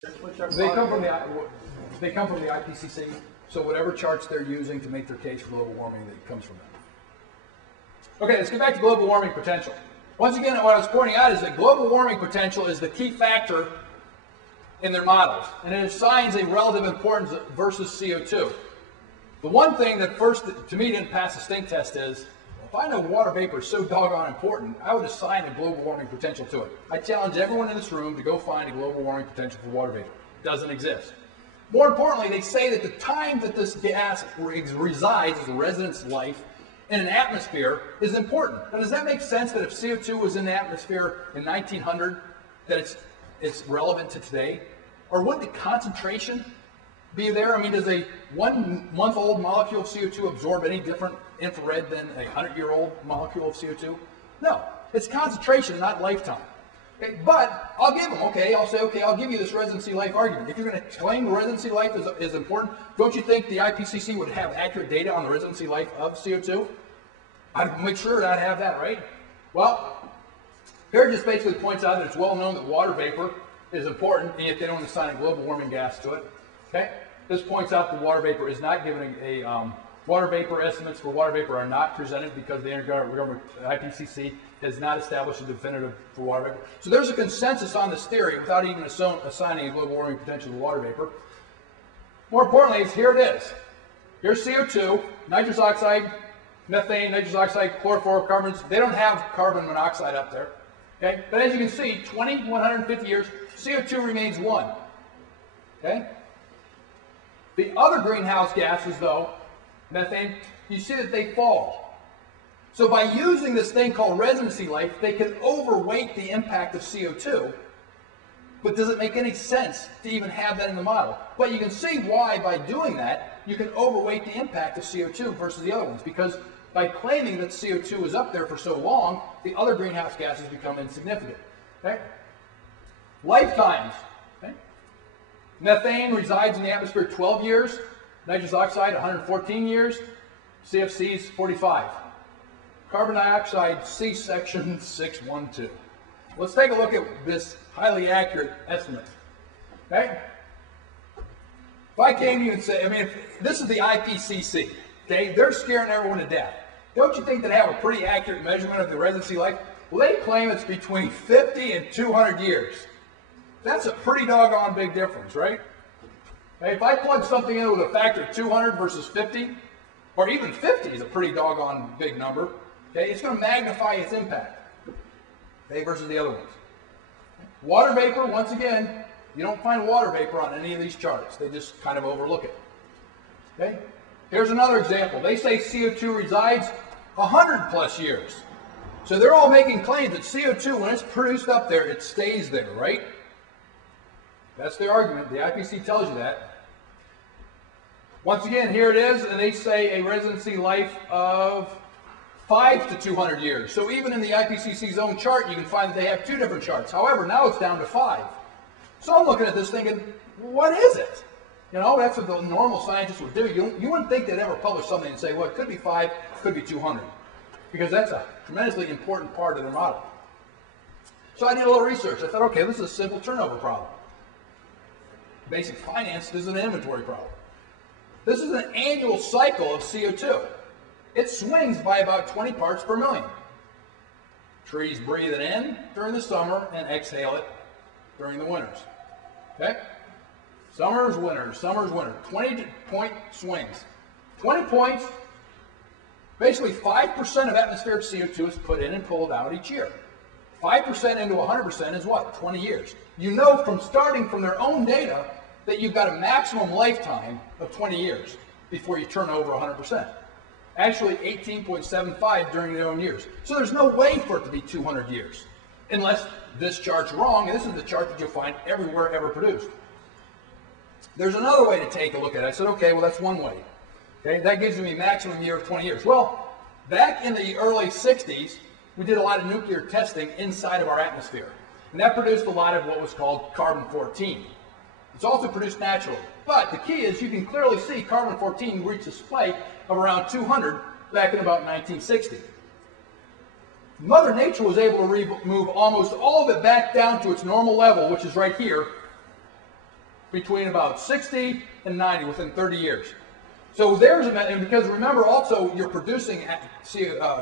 They come from the IPCC, so whatever charts they're using to make their case for global warming, that comes from them. Okay, let's get back to global warming potential. Once again, what I was pointing out is that global warming potential is the key factor in their models, and it assigns a relative importance versus CO2. The one thing that first, to me, didn't pass the stink test is, if I know water vapor is so doggone important, I would assign a global warming potential to it. I challenge everyone in this room to go find a global warming potential for water vapor. It doesn't exist. More importantly, they say that the time that this gas resides as a residence life in an atmosphere is important. Now, does that make sense that if CO2 was in the atmosphere in 1900, that it's relevant to today? Or would the concentration be there? I mean, does a 1 month-old molecule of CO2 absorb any different infrared than a 100-year-old molecule of CO2? No, it's concentration, not lifetime. Okay, but I'll give them, I'll give you this residency life argument. If you're going to claim residency life is important, don't you think the IPCC would have accurate data on the residency life of CO2? I'd make sure I'd have that, right? Well, here it just basically points out that it's well known that water vapor is important, and yet they don't assign a global warming gas to it. Okay? This points out that water vapor is not given water vapor estimates for water vapor are not presented because the IPCC has not established a definitive for water vapor. So there's a consensus on this theory without even assigning a global warming potential to water vapor. More importantly, here it is. Here's CO2, nitrous oxide, methane, nitrous oxide, chlorofluorocarbons. They don't have carbon monoxide up there. Okay? But as you can see, 150 years, CO2 remains 1. Okay? The other greenhouse gases, though, methane, you see that they fall. So by using this thing called residency life, they can overweight the impact of CO2. But does it make any sense to even have that in the model? But you can see why, by doing that, you can overweight the impact of CO2 versus the other ones. Because by claiming that CO2 is up there for so long, the other greenhouse gases become insignificant. Okay? Lifetimes. Okay? Methane resides in the atmosphere 12 years. Nitrous oxide, 114 years. CFCs, 45. Carbon dioxide, C section 612. Let's take a look at this highly accurate estimate. Okay? If I came to you and say, if this is the IPCC, okay, they're scaring everyone to death. Don't you think they have a pretty accurate measurement of the residency life? Well, they claim it's between 50 and 200 years. That's a pretty doggone big difference, right? Hey, if I plug something in with a factor of 200 versus 50, or even 50 is a pretty doggone big number, okay, it's going to magnify its impact, okay, versus the other ones. Water vapor, once again, you don't find water vapor on any of these charts. They just kind of overlook it. Okay? Here's another example. They say CO2 resides 100 plus years. So they're all making claims that CO2, when it's produced up there, it stays there, right? That's their argument. The IPCC tells you that. Once again, here it is, and they say a residency life of 5 to 200 years. So even in the IPCC's own chart, you can find that they have 2 different charts. However, now it's down to 5. So I'm looking at this thinking, what is it? You know, that's what the normal scientists would do. You wouldn't think they'd ever publish something and say, well, it could be 5, it could be 200. Because that's a tremendously important part of their model. So I did a little research. I thought, okay, this is a simple turnover problem. Basic finance, this is an inventory problem. This is an annual cycle of CO2. It swings by about 20 parts per million. Trees breathe it in during the summer and exhale it during the winters. Okay? Summer's winter, summer's winter. 20-point swings. 20 points, basically 5% of atmospheric CO2 is put in and pulled out each year. 5% into 100% is what? 20 years. You know from starting from their own data that you've got a maximum lifetime of 20 years before you turn over 100%. Actually 18.75 during their own years. So there's no way for it to be 200 years, unless this chart's wrong, and this is the chart that you'll find everywhere ever produced. There's another way to take a look at it. I said, okay, well that's one way. Okay, that gives me a maximum year of 20 years. Well, back in the early 60s, we did a lot of nuclear testing inside of our atmosphere. And that produced a lot of what was called carbon-14. It's also produced naturally. But the key is you can clearly see carbon-14 reach a spike of around 200 back in about 1960. Mother Nature was able to remove almost all of it back down to its normal level, which is right here, between about 60 and 90 within 30 years. So there's and because remember also you're producing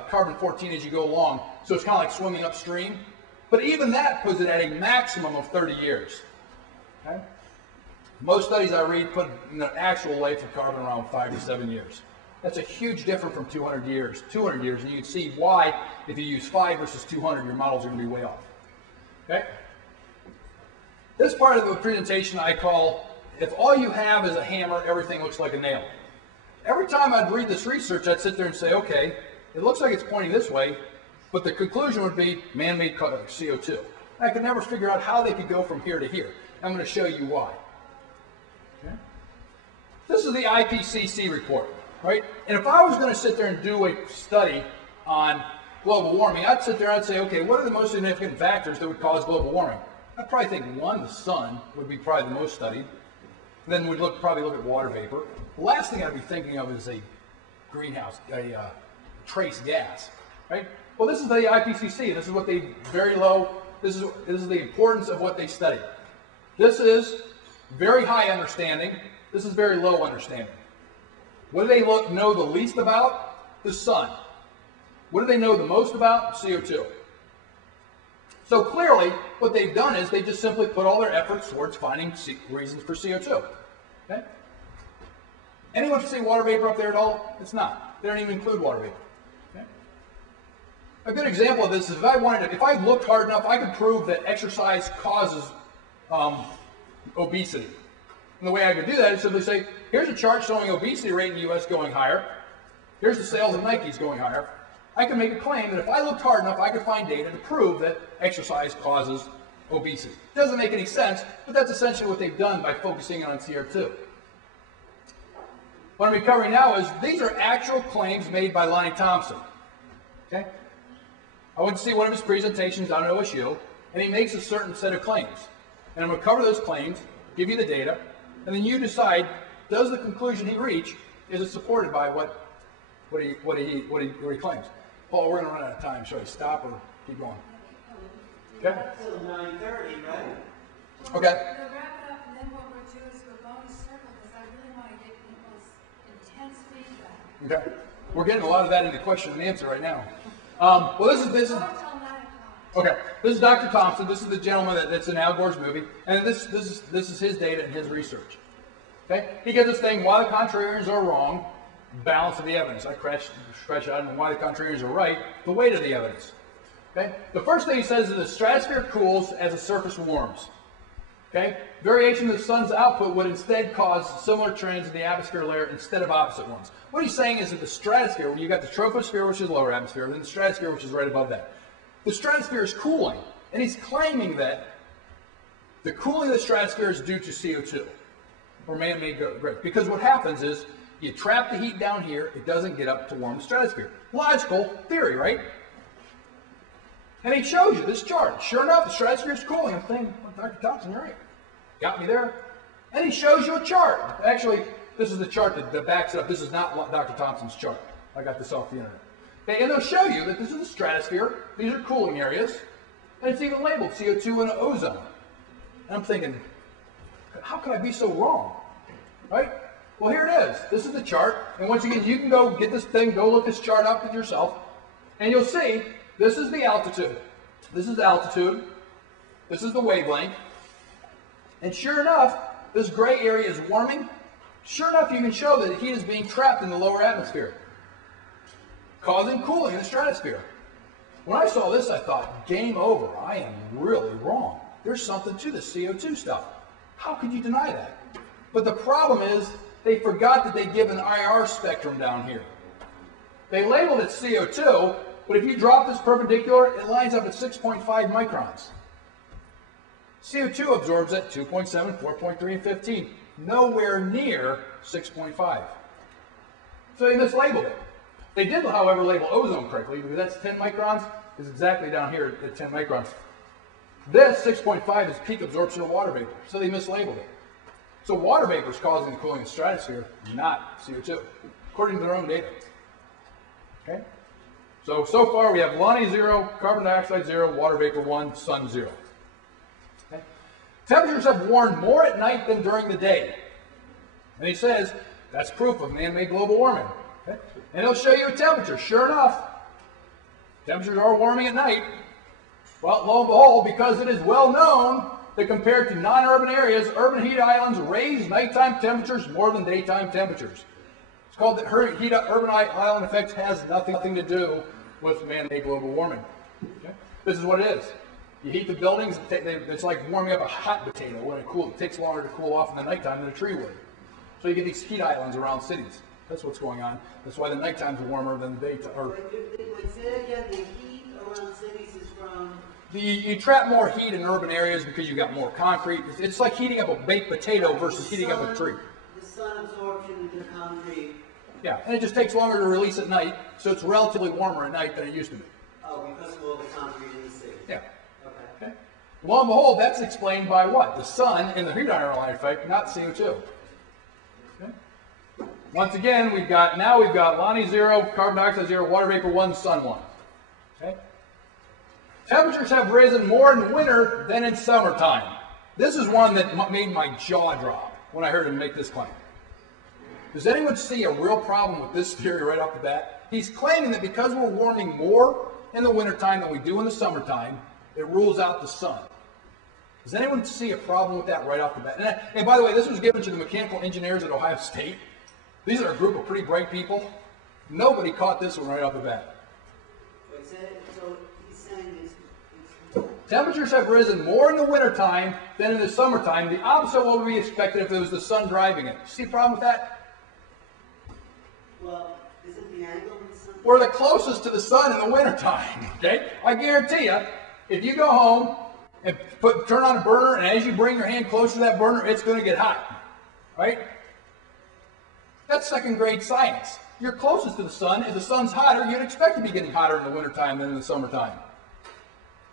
carbon-14 as you go along, so it's kind of like swimming upstream. But even that puts it at a maximum of 30 years. Okay? Most studies I read put the actual life of carbon around 5 to 7 years. That's a huge difference from 200 years. 200 years, and you can see why if you use 5 versus 200, your models are going to be way off. Okay? This part of the presentation I call, if all you have is a hammer, everything looks like a nail. Every time I'd read this research, I'd sit there and say, okay, it looks like it's pointing this way, but the conclusion would be man-made CO2. I could never figure out how they could go from here to here. I'm going to show you why. Okay? This is the IPCC report, right? And if I was going to sit there and do a study on global warming, I'd sit there and I'd say, okay, what are the most significant factors that would cause global warming? I'd probably think one, the sun would be probably the most studied. Then we'd probably look at water vapor. The last thing I'd be thinking of is a greenhouse, a trace gas, right? Well, this is the IPCC. This is what they very low. This is the importance of what they study. This is very high understanding. This is very low understanding. What do they know the least about? The sun. What do they know the most about? CO2. So clearly, what they've done is they just simply put all their efforts towards finding reasons for CO2. Okay? Anyone see water vapor up there at all? It's not. They don't even include water vapor. Okay? A good example of this is if I looked hard enough, I could prove that exercise causes obesity. And the way I could do that is simply say, here's a chart showing obesity rate in the U.S. going higher. Here's the sales of Nikes going higher. I can make a claim that if I looked hard enough, I could find data to prove that exercise causes obesity. It doesn't make any sense, but that's essentially what they've done by focusing on CO2. What I'm covering now is these are actual claims made by Lonnie Thompson. Okay? I went to see one of his presentations on OSU, and he makes a certain set of claims. And I'm going to cover those claims, give you the data, and then you decide, does the conclusion he reached, is it supported by what he claims? Paul, we're going to run out of time. Should I stop or keep going? Okay. Until 9:30, right? Okay. We'll wrap it up, and then what we'll do is we'll go in a circle because I really want to get people's intense feedback. Okay. We're getting a lot of that into question and answer right now. Well, this is okay. This is Dr. Thompson. This is the gentleman that's in Al Gore's movie, and this is his data and his research. Okay. He gets this thing: why the contrarians are wrong. Balance of the evidence. I scratch out and why the contrarians are right, the weight of the evidence. Okay? The first thing he says is the stratosphere cools as the surface warms. Okay? Variation of the sun's output would instead cause similar trends in the atmosphere layer instead of opposite ones. What he's saying is that the stratosphere, when you've got the troposphere, which is lower atmosphere, and then the stratosphere, which is right above that, the stratosphere is cooling. And he's claiming that the cooling of the stratosphere is due to CO2, or man-made growth. Because what happens is, you trap the heat down here, it doesn't get up to warm the stratosphere. Logical theory, right? And he shows you this chart. Sure enough, the stratosphere is cooling. I'm thinking, well, Dr. Thompson, you're right. Got me there. And he shows you a chart. Actually, this is the chart that backs it up. This is not Dr. Thompson's chart. I got this off the internet. Okay, and they'll show you that this is the stratosphere. These are cooling areas. And it's even labeled CO2 and ozone. And I'm thinking, how could I be so wrong? Right? Well, here it is. This is the chart. And once again, you can go get this thing, go look this chart up with yourself. And you'll see, this is the altitude. This is the altitude. This is the wavelength. And sure enough, this gray area is warming. Sure enough, you can show that the heat is being trapped in the lower atmosphere, causing cooling in the stratosphere. When I saw this, I thought, game over. I am really wrong. There's something to this CO2 stuff. How could you deny that? But the problem is, they forgot that they give an IR spectrum down here. They labeled it CO2, but if you drop this perpendicular, it lines up at 6.5 microns. CO2 absorbs at 2.7, 4.3, and 15. Nowhere near 6.5. So they mislabeled it. They did, however, label ozone correctly, because that's 10 microns, is exactly down here at 10 microns. This 6.5 is peak absorption of water vapor, so they mislabeled it. So water vapor is causing the cooling of the stratosphere, not CO2, according to their own data. Okay? So far we have Lonnie 0, carbon dioxide 0, water vapor 1, sun 0. Okay? Temperatures have warmed more at night than during the day. And he says, that's proof of man-made global warming. Okay? And he'll show you a temperature. Sure enough, temperatures are warming at night. Well, lo and behold, because it is well known that compared to non-urban areas, urban heat islands raise nighttime temperatures more than daytime temperatures. It's called the urban island effect. Has nothing to do with man-made global warming. Okay? This is what it is. You heat the buildings, it's like warming up a hot potato when it takes longer to cool off in the nighttime than a tree would. So you get these heat islands around cities. That's what's going on. That's why the nighttimes are warmer than the daytime. Wait, say that again. The heat around cities is from... You trap more heat in urban areas because you've got more concrete. It's like heating up a baked potato versus heating up a tree. The sun absorption into the concrete. Yeah, and it just takes longer to release at night, so it's relatively warmer at night than it used to be. Oh, because of all the concrete in the city. Yeah. Okay. Lo and behold, that's explained by what? The sun and the heat island effect, not CO2. Okay. Once again, we've got Lonnie 0, carbon dioxide 0, water vapor 1, sun 1. Okay. Temperatures have risen more in winter than in summertime. This is one that made my jaw drop when I heard him make this claim. Does anyone see a real problem with this theory right off the bat? He's claiming that because we're warming more in the wintertime than we do in the summertime, it rules out the sun. Does anyone see a problem with that right off the bat? And by the way, this was given to the mechanical engineers at Ohio State. These are a group of pretty bright people. Nobody caught this one right off the bat. Wait, so he's saying it's... Temperatures have risen more in the wintertime than in the summertime. The opposite of what would be expected if it was the sun driving it. See a problem with that? Well, isn't the angle of the sun... We're the closest to the sun in the wintertime, okay? I guarantee you, if you go home and turn on a burner, and as you bring your hand close to that burner, it's going to get hot, right? That's second grade science. You're closest to the sun. If the sun's hotter, you'd expect to be getting hotter in the wintertime than in the summertime.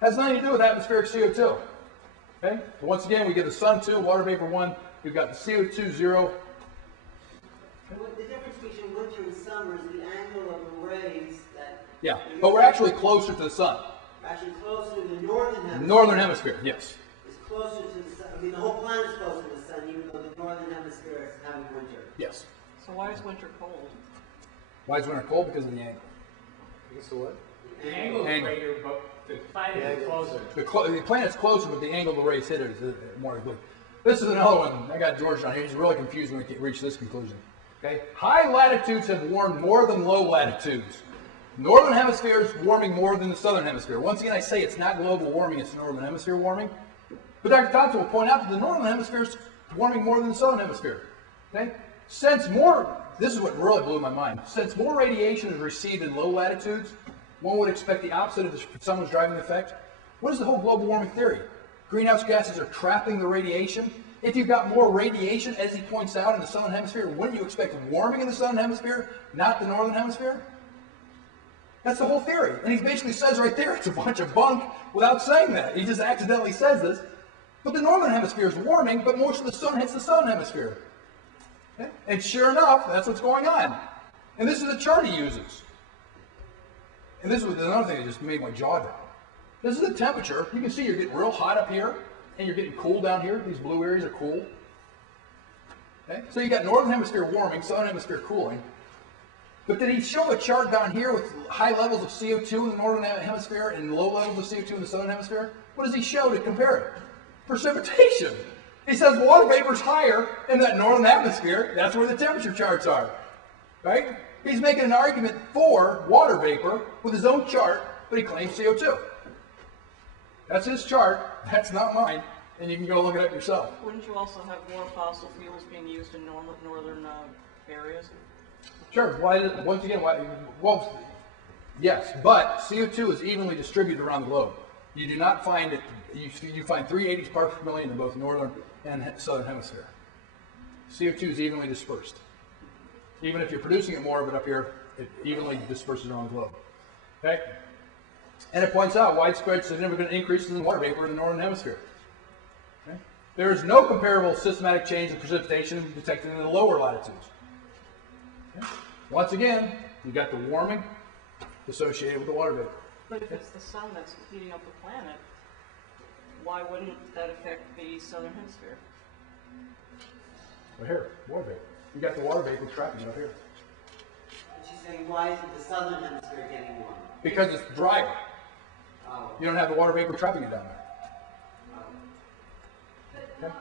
Has nothing to do with atmospheric CO2, okay? So once again, we get the sun 2, water vapor 1. We've got the CO2 0. The difference between winter and summer is the angle of the rays that... Yeah, but we're actually closer to the sun. Actually closer to the northern hemisphere. Northern hemisphere, yes. It's closer to the sun. I mean, the whole planet's closer to the sun, even though the northern hemisphere is having winter. Yes. So why is winter cold? Why is winter cold? Because of the angle. Because of what? The Angle is greater, but the planet is closer. The planet's closer, but the angle the rays hit it is more good. This is another one. I got George on here. He's really confused when we reach this conclusion. Okay? High latitudes have warmed more than low latitudes. Northern hemisphere is warming more than the southern hemisphere. Once again, I say it's not global warming, it's northern hemisphere warming. But Dr. Thompson will point out that the northern hemisphere is warming more than the southern hemisphere. Okay? This is what really blew my mind. Since more radiation is received in low latitudes, one would expect the opposite of the sun's driving effect. What is the whole global warming theory? Greenhouse gases are trapping the radiation. If you've got more radiation, as he points out, in the southern hemisphere, wouldn't you expect warming in the southern hemisphere, not the northern hemisphere? That's the whole theory. And he basically says right there, it's a bunch of bunk without saying that. He just accidentally says this. But the northern hemisphere is warming, but most of the sun hits the southern hemisphere. Okay? And sure enough, that's what's going on. And this is the chart he uses. And this was another thing that just made my jaw drop. This is the temperature. You can see you're getting real hot up here, and you're getting cool down here. These blue areas are cool. Okay? So you got northern hemisphere warming, southern hemisphere cooling. But did he show a chart down here with high levels of CO2 in the northern hemisphere and low levels of CO2 in the southern hemisphere? What does he show to compare it? Precipitation. He says water vapor's higher in that northern atmosphere. That's where the temperature charts are. Right? He's making an argument for water vapor with his own chart, but he claims CO2. That's his chart. That's not mine. And you can go look it up yourself. Wouldn't you also have more fossil fuels being used in northern areas? Sure. Once again, well, yes, but CO2 is evenly distributed around the globe. You do not find it, you find 380 parts per million in both northern and southern hemisphere. CO2 is evenly dispersed. Even if you're producing it more of it up here, it evenly disperses around the globe. Okay? And it points out widespread significant increases in water vapor in the northern hemisphere. Okay? There is no comparable systematic change in precipitation detected in the lower latitudes. Okay? Once again, you've got the warming associated with the water vapor. But if it's the sun that's heating up the planet, why wouldn't that affect the southern hemisphere? Right here, water vapor. You got the water vapor trapping it up here. But she's saying, why isn't the southern hemisphere getting warmer? Because it's drier. Oh. You don't have the water vapor trapping it down there. But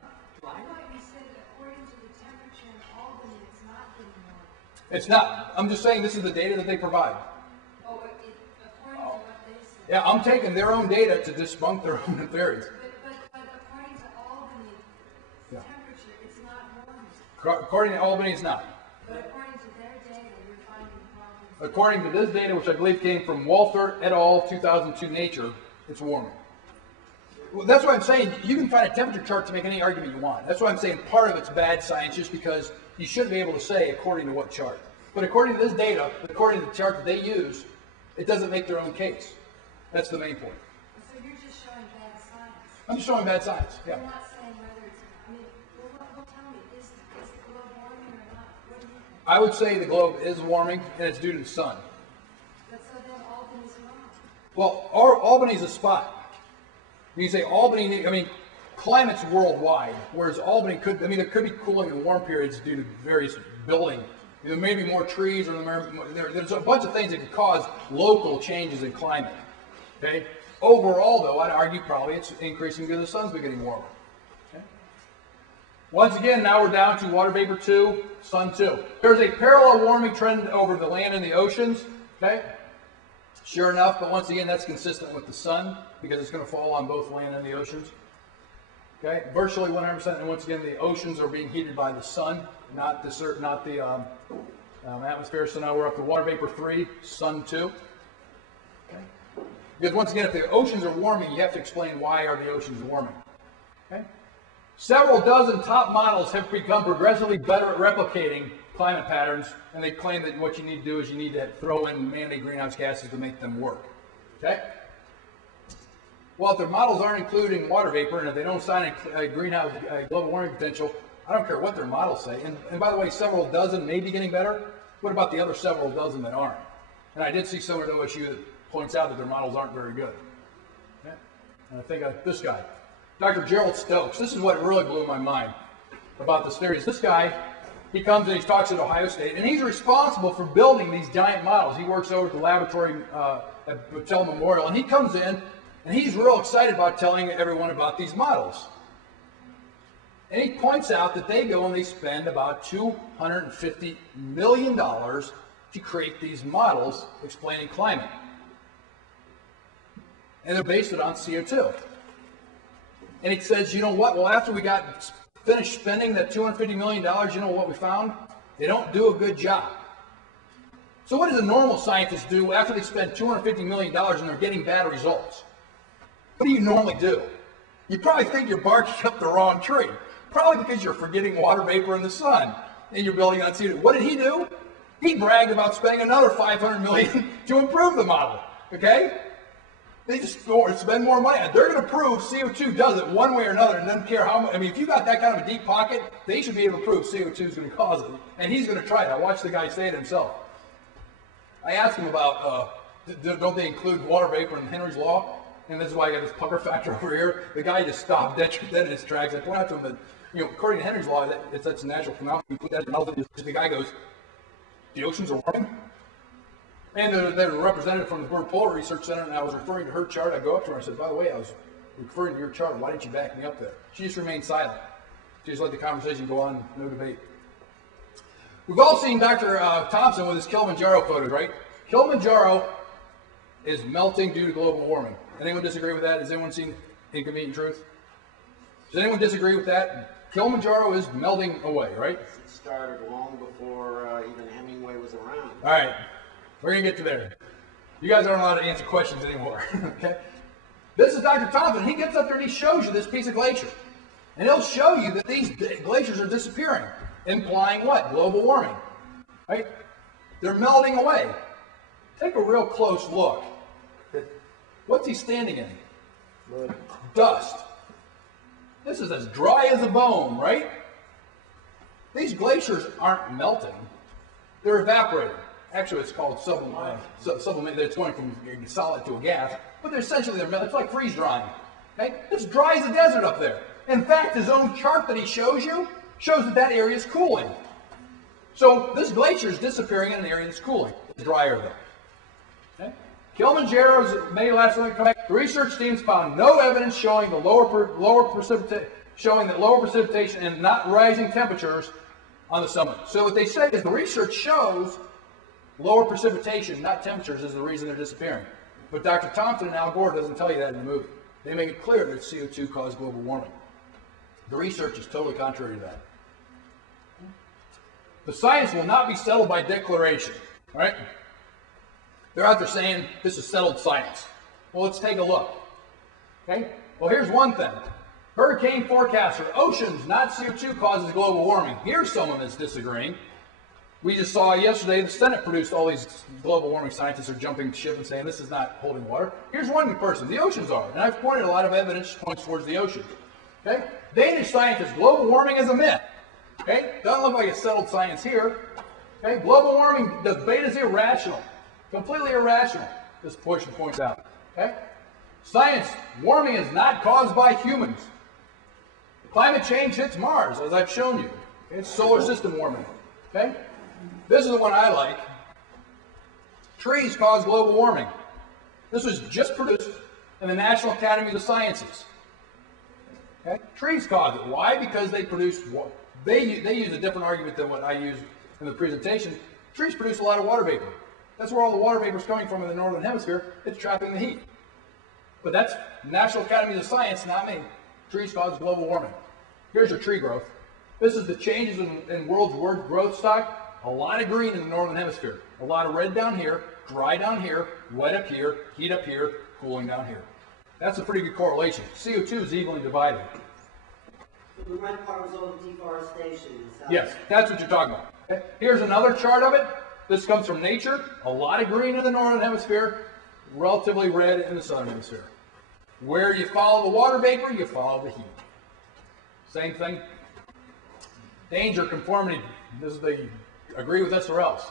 I thought you said that according to the temperature in Albany, it's not getting warmer. It's not. I'm just saying this is the data that they provide. Oh, according to what they said. Yeah, I'm taking their own data to debunk their own theories. But according to Albany, Yeah. temperature, it's not warming. According to Albany, it's not. But according to their data, you're finding problems. According to this data, which I believe came from Walther et al. 2002 Nature, it's warming. Well, that's what I'm saying. You can find a temperature chart to make any argument you want. That's why I'm saying part of it's bad science just because you shouldn't be able to say according to what chart. But according to this data, according to the chart that they use, it doesn't make their own case. That's the main point. So you're just showing bad science. I'm just showing bad science. Yeah. You're not saying whether it's, I mean, well, tell me, is the globe warming or not? What do you think? I would say the globe is warming, and it's due to the sun. But so then Albany's wrong. Well, Albany's a spot. You say Albany, I mean, climate's worldwide, whereas Albany could, I mean, there could be cooling and warm periods due to various building. There may be more trees, or there's a bunch of things that could cause local changes in climate. Okay? Overall, though, I'd argue probably it's increasing because the sun's been getting warmer. Okay? Once again, now we're down to water vapor 2, sun 2. There's a parallel warming trend over the land and the oceans. Okay? Sure enough, but once again, that's consistent with the sun because it's going to fall on both land and the oceans. Okay, virtually 100%. And once again, the oceans are being heated by the sun, not the atmosphere. So now we're up to water vapor 3, sun 2. Okay, because once again, if the oceans are warming, you have to explain why are the oceans warming. Okay, several dozen top models have become progressively better at replicating climate patterns, and they claim that what you need to do is you need to throw in man-made greenhouse gases to make them work. Okay? Well, if their models aren't including water vapor, and if they don't sign a greenhouse global warming potential, I don't care what their models say. And by the way, several dozen may be getting better. What about the other several dozen that aren't? And I did see someone at OSU that points out that their models aren't very good. Okay? And I think this guy, Dr. Gerald Stokes, this is what really blew my mind about this theory. Is this guy, he comes and he talks at Ohio State, and he's responsible for building these giant models. He works over at the laboratory at Battelle Memorial, and he comes in, and he's real excited about telling everyone about these models. And he points out that they go and they spend about $250 million to create these models explaining climate. And they're based it on CO2. And he says, you know what? Well, after we got finished spending that $250 million, you know what we found? They don't do a good job. So what does a normal scientist do after they spend $250 million and they're getting bad results? What do you normally do? You probably think you're barking up the wrong tree. Probably because you're forgetting water vapor in the sun and you're building on CO2. What did he do? He bragged about spending another $500 million to improve the model. Okay? They just spend more money. They're going to prove CO2 does it one way or another and doesn't care how much. I mean, if you got that kind of a deep pocket, they should be able to prove CO2 is going to cause it. And he's going to try it. I watched the guy say it himself. I asked him about, don't they include water vapor in Henry's Law? And this is why I got this pucker factor over here. The guy just stopped dead in his tracks. I point out to him that, you know, according to Henry's Law, that's a natural phenomenon. You put that in the guy goes, the oceans are warming? And the representative from the Byrd Polar Research Center, and I was referring to her chart. I go up to her and I said, by the way, I was referring to your chart. Why didn't you back me up there? She just remained silent. She just let the conversation go on, no debate. We've all seen Dr. Thompson with his Kilimanjaro photos, right? Kilimanjaro is melting due to global warming. Anyone disagree with that? Has anyone seen Inconvenient Truth? Does anyone disagree with that? Kilimanjaro is melting away, right? It started long before even Hemingway was around. All right. We're going to get to there. You guys aren't allowed to answer questions anymore. Okay? This is Dr. Thompson. He gets up there and he shows you this piece of glacier. And he'll show you that these glaciers are disappearing, implying what? Global warming. Right? They're melting away. Take a real close look. What's he standing in? Mud. Dust. This is as dry as a bone, right? These glaciers aren't melting. They're evaporating. Actually, it's called sublimate. It's going from solid to a gas, but they're essentially, it's like freeze drying. Okay? It's dry as a desert up there. In fact, his own chart that he shows you shows that that area is cooling. So this glacier is disappearing in an area that's cooling. It's drier though. Okay? Kilimanjaro's May last week come back. The research teams found no evidence showing the lower precipitation and not rising temperatures on the summit. So what they say is the research shows lower precipitation, not temperatures, is the reason they're disappearing. But Dr. Thompson and Al Gore doesn't tell you that in the movie. They make it clear that CO2 caused global warming. The research is totally contrary to that. The science will not be settled by declaration. All right? They're out there saying this is settled science. Well, let's take a look. Okay? Well, here's one thing. Hurricane forecaster, oceans, not CO2 causes global warming. Here's someone that's disagreeing. We just saw yesterday the Senate produced all these global warming scientists are jumping ship and saying this is not holding water. Here's one person. The oceans are. And I've pointed a lot of evidence points towards the oceans. Okay? Danish scientists, global warming is a myth. Okay? Doesn't look like it's settled science here. Okay? Global warming, the debate is irrational. Completely irrational, this portion points out. Okay? Science, warming is not caused by humans. Climate change hits Mars, as I've shown you. Okay? It's solar system warming. Okay? This is the one I like. Trees cause global warming. This was just produced in the National Academy of Sciences. Okay? Trees cause it. Why? Because they produce water. They use a different argument than what I used in the presentation. Trees produce a lot of water vapor. That's where all the water vapor is coming from in the northern hemisphere. It's trapping the heat. But that's National Academy of Science, not me. Trees cause global warming. Here's your tree growth. This is the changes in world's growth stock. A lot of green in the northern hemisphere. A lot of red down here, dry down here, wet up here, heat up here, cooling down here. That's a pretty good correlation. CO2 is evenly divided. So the red part was all deforestation. Yes, that's what you're talking about. Okay. Here's another chart of it. This comes from nature. A lot of green in the northern hemisphere, relatively red in the southern hemisphere. Where you follow the water vapor, you follow the heat. Same thing. Danger, conformity. This is they agree with us or else.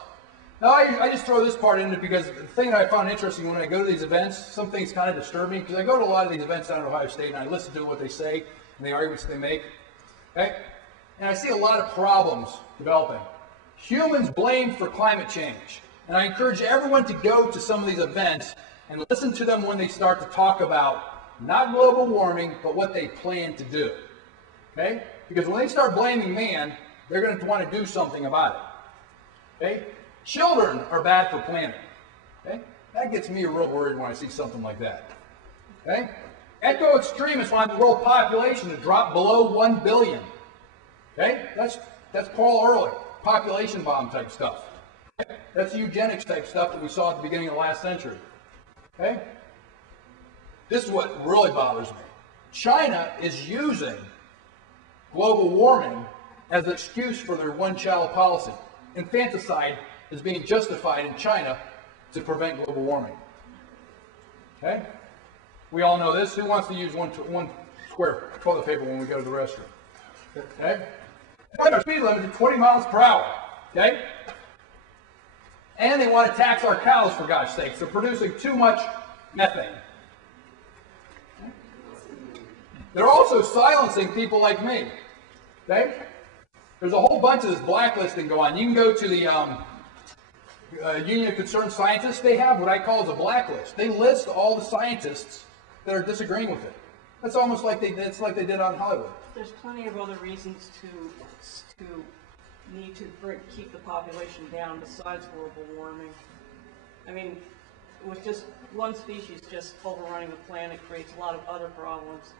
Now I just throw this part in because the thing that I found interesting when I go to these events, some things kind of disturb me because I go to a lot of these events down at Ohio State and I listen to what they say and the arguments they make. Okay? And I see a lot of problems developing. Humans blamed for climate change. And I encourage everyone to go to some of these events and listen to them when they start to talk about not global warming, but what they plan to do. Okay? Because when they start blaming man, they're going to want to do something about it. Okay? Children are bad for planning. Okay? That gets me real worried when I see something like that. Okay? Eco-extremists want the world population to drop below 1 billion. Okay? That's Paul Ehrlich, population bomb type stuff. Okay? That's eugenics type stuff that we saw at the beginning of the last century. Okay? This is what really bothers me. China is using global warming as an excuse for their one-child policy. Infanticide is being justified in China to prevent global warming. Okay? We all know this. Who wants to use one square toilet paper when we go to the restroom? Okay? Our speed limit is 20 miles per hour. Okay? And they want to tax our cows, for God's sakes. They're producing too much methane. They're also silencing people like me. Okay? There's a whole bunch of this blacklisting going on. You can go to the Union of Concerned Scientists. They have what I call as a blacklist. They list all the scientists that are disagreeing with it. That's almost like it's like they did on Hollywood. There's plenty of other reasons to need to keep the population down besides global warming. I mean, with just one species just overrunning the planet creates a lot of other problems.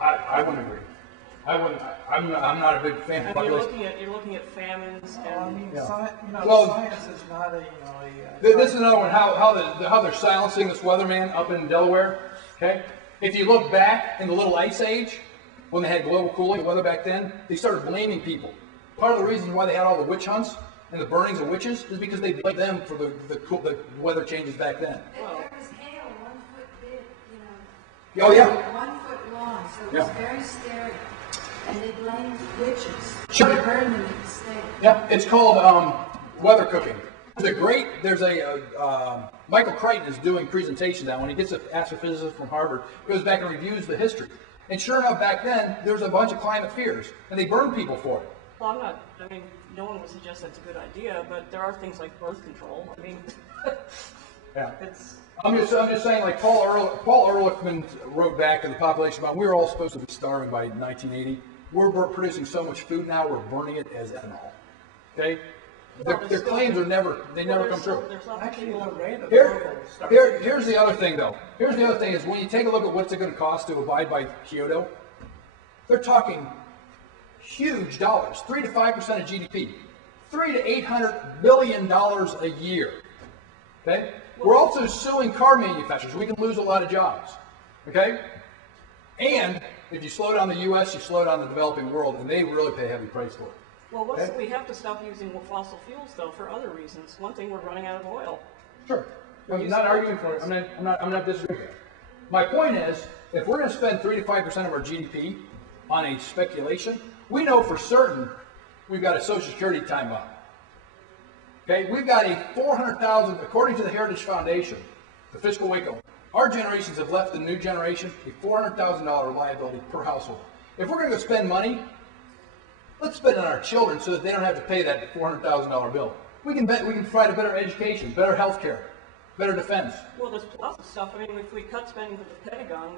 I wouldn't agree. I'm not a big fan of population. You're looking at famines and science is not a this is another one. How they're silencing this weatherman up in Delaware. Okay, if you look back in the Little Ice Age, when they had global cooling weather back then, they started blaming people. Part of the reason why they had all the witch hunts and the burnings of witches is because they blamed them for the weather changes back then. There was hail 1 foot big, Oh yeah. 1 foot long, so it was very scary. And they blamed witches. Sure. They burned them in the state. Yeah, it's called weather cooking. There's a Michael Crichton is doing presentations now. When he gets an astrophysicist from Harvard, goes back and reviews the history. And sure enough, back then, there was a bunch of climate fears, and they burned people for it. Well, I mean, no one would suggest that's a good idea, but there are things like birth control. I mean, Yeah. it's, I'm just saying, like Paul Ehrlichman wrote back in the population bomb, we were all supposed to be starving by 1980. We're producing so much food now, we're burning it as ethanol. Okay? Their claims are never come true. Actually, the rate of Here's the other thing, though. Here's the other thing is when you take a look at what's it going to cost to abide by Kyoto, they're talking huge dollars, 3 to 5% of GDP, $300 to $800 billion a year. Okay? We're also suing car manufacturers. We can lose a lot of jobs. Okay? And if you slow down the U.S., you slow down the developing world, and they really pay a heavy price for it. well, we have to stop using fossil fuels, though, for other reasons. One thing, we're running out of oil. Sure. I'm not arguing for it. I'm not disagreeing. My point is, if we're going to spend 3 to 5% of our GDP on a speculation, we know for certain we've got a Social Security time bomb. Okay, we've got a 400,000, according to the Heritage Foundation, the fiscal wake-up. Our generations have left the new generation a $400,000 liability per household. If we're going to go spend money, let's spend it on our children so that they don't have to pay that $400,000 bill. We can provide a better education, better health care, better defense. Well, there's lots of stuff. I mean, if we cut spending to the Pentagon,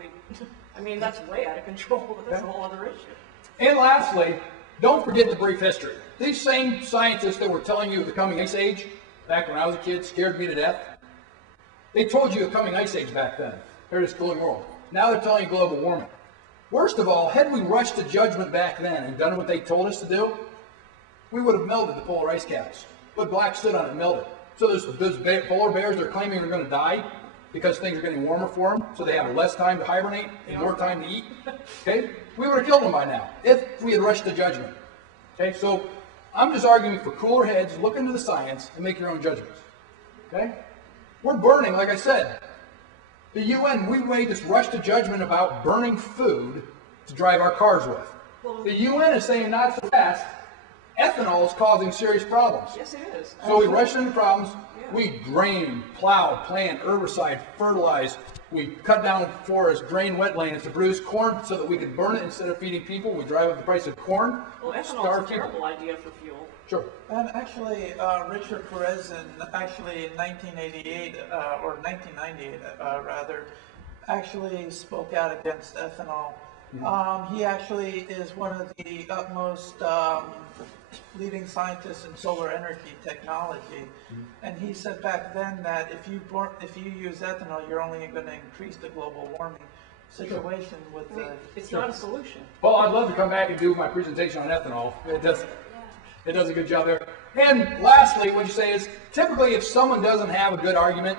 I mean, that's way out of control, but that's a whole other issue. And lastly, don't forget the brief history. These same scientists that were telling you of the coming ice age, back when I was a kid, scared me to death, they told you of the coming ice age back then. They're just cooling world. Now they're telling you global warming. Worst of all, had we rushed to judgment back then and done what they told us to do, we would have melted the polar ice caps. But black stood on it and melted. So those polar bears they're claiming are going to die because things are getting warmer for them, so they have less time to hibernate and more time to eat. Okay? We would have killed them by now if we had rushed to judgment. Okay? So I'm just arguing for cooler heads, look into the science, and make your own judgments. Okay? We're burning, like I said. The UN, we made this rush to judgment about burning food to drive our cars with. The UN is saying not so fast. Ethanol is causing serious problems. Yes, it is. So we rush into problems. We drain, plow, plant, herbicide, fertilize. We cut down forests, drain wetlands to produce corn so that we can burn it instead of feeding people. We drive up the price of corn. Well, ethanol is a terrible idea for fuel. Sure. And actually, Richard Perez in 1988, or 1998 rather, actually spoke out against ethanol. He actually is one of the utmost leading scientists in solar energy technology, and he said back then that if you use ethanol, you're only going to increase the global warming situation with the. It's not a solution. Well, I'd love to come back and do my presentation on ethanol. It does a good job there. And lastly, what you say is, typically if someone doesn't have a good argument,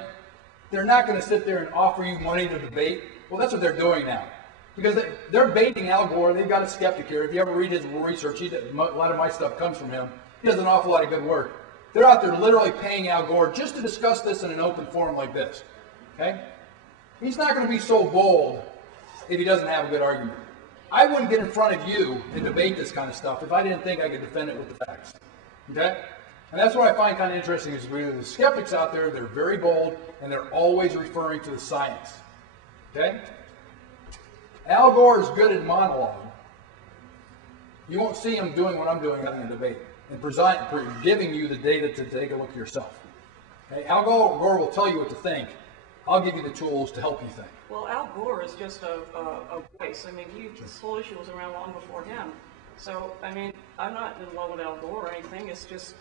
they're not going to sit there and offer you money to debate. Well, that's what they're doing now. Because they're baiting Al Gore. They've got a skeptic here. If you ever read his research, a lot of my stuff comes from him. He does an awful lot of good work. They're out there literally paying Al Gore just to discuss this in an open forum like this. Okay? He's not going to be so bold if he doesn't have a good argument. I wouldn't get in front of you and debate this kind of stuff if I didn't think I could defend it with the facts. Okay? And that's what I find kind of interesting is the skeptics out there, they're very bold, and they're always referring to the science. Okay? Al Gore is good at monologue. You won't see him doing what I'm doing, having a debate, and giving you the data to take a look yourself. Okay? Al Gore will tell you what to think. I'll give you the tools to help you think. Well, Al Gore is just a voice. I mean, this whole issue was around long before him. So, I mean, I'm not in love with Al Gore or anything. It's just,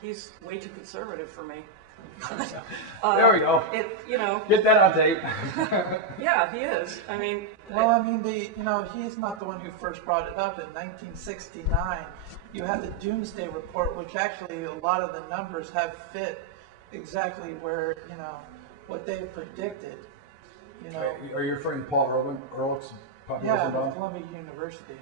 he's way too conservative for me. There we go. Get that on tape. Yeah, he is. I mean. Well, I mean, he's not the one who first brought it up. In 1969, you had the Doomsday Report, which actually a lot of the numbers have fit exactly where, what they predicted. Are you referring to Paul Ehrlich's population bomb? Columbia University.